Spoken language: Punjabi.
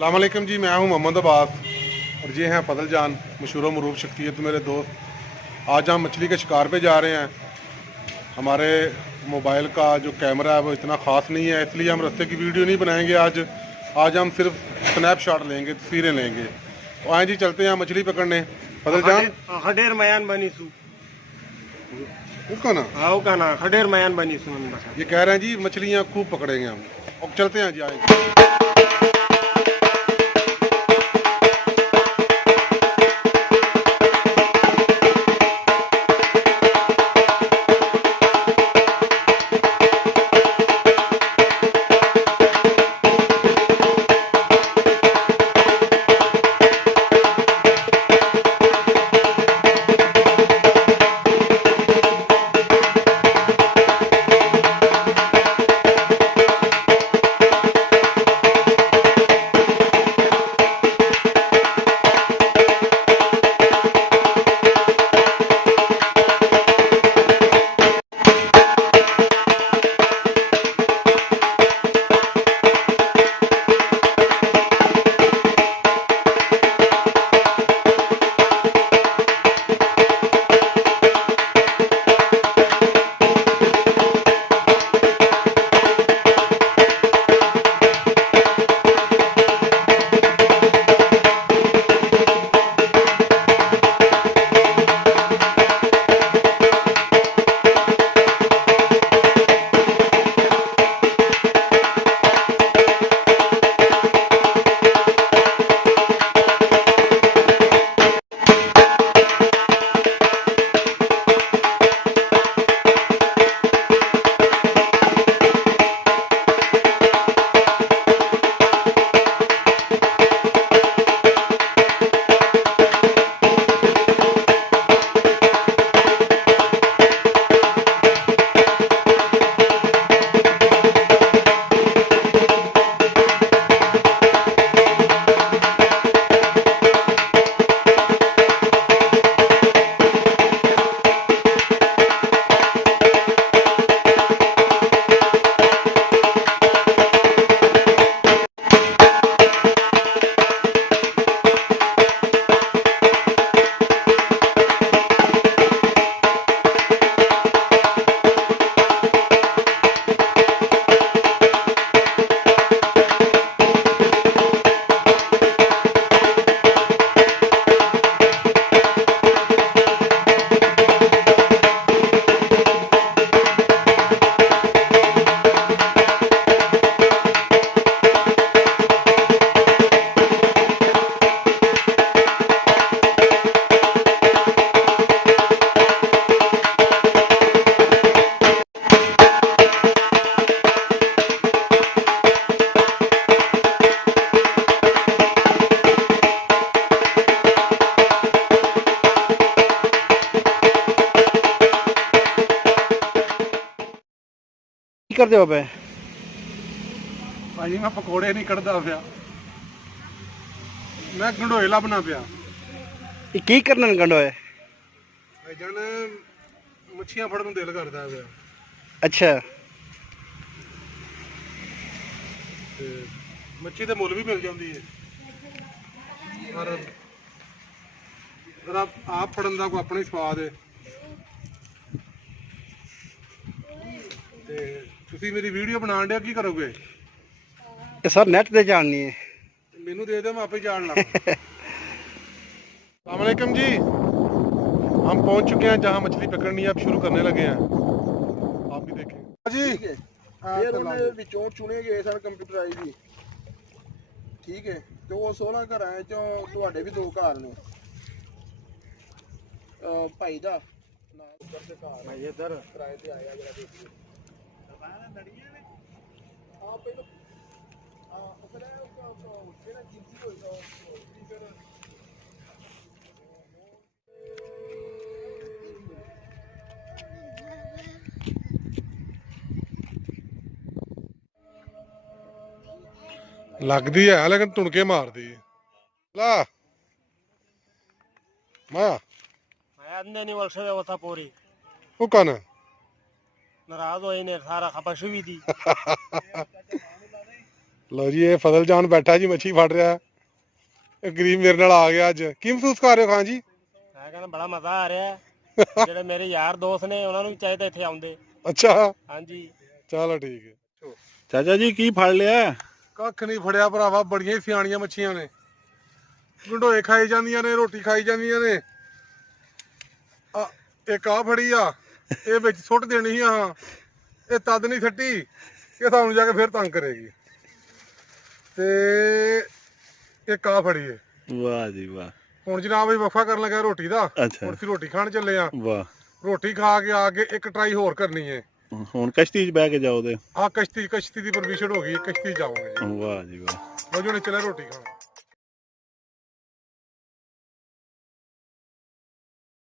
अस्सलाम वालेकुम जी, मैं हूं मोहम्मद अब्बास और ये हैं फजल जान, मशहूर मरूफ शख्सियत मेरे दोस्त। आज हम मछली के शिकार पे जा रहे हैं। हमारे मोबाइल का जो कैमरा है वो इतना ख़ास नहीं है, इसलिए हम रास्ते की वीडियो नहीं बनाएंगे। आज हम सिर्फ स्नैपशॉट लेंगे, तस्वीरें लेंगे। तो आए जी, चलते हैं मछली पकड़ने। फजल जान खडेर मयान बनीसू उसका ना हाउ का ना खडेर मयान बनीसू ये कह रहे हैं जी मछलियाँ खूब पकड़ेंगे हम। अब चलते हैं जी, आएंगे। ਕੀ ਕਰਦੇ ਹੋ ਬੇ? ਭਾਜੀ ਮੈਂ ਪਕੌੜੇ ਨਹੀਂ ਕੱਢਦਾ ਪਿਆ, ਮੈਂ ਗੰਡੋਏ ਲੱਭਣਾ ਪਿਆ। ਇਹ ਕੀ ਕਰਨ ਗੰਡੋਏ? ਜਣ ਮੱਛੀਆਂ ਫੜਨ ਨੂੰ ਦਿਲ ਕਰਦਾ ਪਿਆ ਅੱਛਾ, ਤੇ ਮੱਛੀ ਦੇ ਮੁੱਲ ਵੀ ਮਿਲ ਜਾਂਦੀ ਹੈ, ਪਰ ਜਰਾ ਆਪ ਫੜਨ ਦਾ ਕੋਈ ਆਪਣਾ ਹੀ ਸਵਾਦ ਹੈ। ਤੇ ਤੁਸੀਂ ਮੇਰੀ ਵੀਡੀਓ ਬਣਾਉਣ ਡਿਆ, ਕੀ ਕਰੋਗੇ? ਇਹ ਸਰ ਨੈਟ ਤੇ ਜਾਣਨੀ ਹੈ। ਮੈਨੂੰ ਦੇ दो, मैं आप ही जान ला। अस्सलाम वालेकुम जी, हम पहुंच चुके हैं जहां मछली पकड़नी है, अब शुरू करने लगे हैं। आप भी देखें जी। ਫਿਰ ਉਹਨੇ ਵਿੱਚੋਂ ਚੁਣੇ ਗਏ ਸਨ ਕੰਪਿਊਟਰਾਈਜ਼ ਠੀਕ ਹੈ, ਤੇ ਉਹ 16 ਘਰਾਂ ਚੋਂ ਤੁਹਾਡੇ ਵੀ 2 ਘਰ ਨੇ। ਭਾਈ ਦਾ ਨਾਮ ਉੱਪਰ ਤੇ ਘਰ ਭਾਈ ਇੱਧਰ ਕਿਰਾਏ ਤੇ ਆਇਆ ਜਿਹੜਾ ਦੇਖੀਏ ਆ ਪਹਿਲਾਂ ਉਹ ਫਿਰ ਉਹ ਜਿਹੜਾ ਜਿੰਦੀ ਹੋਈ ਫਿਰ लगती है लेकिन तुणके मारती है। ला माँ अंदनी वर्ष होता पोरी वो कौन है? नाराज होए ने सारा खपा शुवी दी ਲਓ ਜੀ ਇਹ ਫਜ਼ਲ ਜਾਨ ਬੈਠਾ ਜੀ ਮੱਛੀ ਫੜ ਰਿਹਾ ਇਹ ਗਰੀਬ ਮੇਰੇ ਨਾਲ ਆ ਗਿਆ ਅੱਜ ਕੀ ਮਹਿਸੂਸ ਕਰ ਰਹੇ ਹੋ ਖਾਨ ਜੀ ਮੈਂ ਕਹਿੰਦਾ ਬੜਾ ਮਜ਼ਾ ਆ ਰਿਹਾ ਹੈ। ਜਿਹੜੇ ਮੇਰੇ ਯਾਰ ਦੋਸਤ ਨੇ ਉਹਨਾਂ ਨੂੰ ਵੀ ਚਾਹੀਦਾ ਇੱਥੇ ਆਉਂਦੇ। ਅੱਛਾ ਹਾਂਜੀ ਚਲੋ ਠੀਕ ਹੈ ਚਾਚਾ ਜੀ ਕੀ ਫੜ ਲਿਆ? ਕੱਖ ਨਹੀਂ ਫੜਿਆ ਭਰਾਵਾ ਬੜੀਆਂ ਹੀ ਸਿਆਣੀਆਂ ਮੱਛੀਆਂ ਨੇ ਗੰਡੋਏ ਖਾਈ ਜਾਂਦੀਆਂ ਨੇ ਰੋਟੀ ਖਾਈ ਜਾਂਦੀਆਂ ਨੇ ਆ ਇੱਕ ਆ ਫੜੀ ਆ ਇਹ ਵਿੱਚ ਸੁੱਟ ਦੇਣੀ ਸੀ ਆਹ ਇਹ ਤਦ ਨਹੀਂ ਛੱਟੀ ਇਹ ਸਾਨੂੰ ਜਾ ਕੇ ਫਿਰ ਤੰਗ ਕਰੇਗੀ ਤੇ ਇੱਕ ਆ ਫੜੀ ਏ ਵਾਹ ਜੀ ਵਾਹ। ਹੁਣ ਜਨਾਬ ਇਹ ਵਫਾ ਕਰਨ ਲੱਗਾ ਰੋਟੀ ਦਾ ਅੱਛਾ ਹੁਣ ਅਸੀਂ ਰੋਟੀ ਖਾਣ ਚੱਲੇ ਆ ਵਾਹ। ਰੋਟੀ ਖਾ ਕੇ ਆ ਕੇ ਇੱਕ ਟਰਾਈ ਹੋਰ ਕਰਨੀ ਏ ਹੁਣ ਕਸ਼ਤੀ 'ਚ ਬਹਿ ਕੇ ਜਾਓ ਤੇ ਆ ਕਸ਼ਤੀ ਦੀ ਪਰਮਿਸ਼ਨ ਹੋ ਗਈ ਕਸ਼ਤੀ ਜਾਵਾਂਗੇ ਜੀ ਵਾਹ ਜੀ ਵਾਹ। ਵਜੋਂ ਨੇ ਚੱਲੇ ਰੋਟੀ ਖਾਣ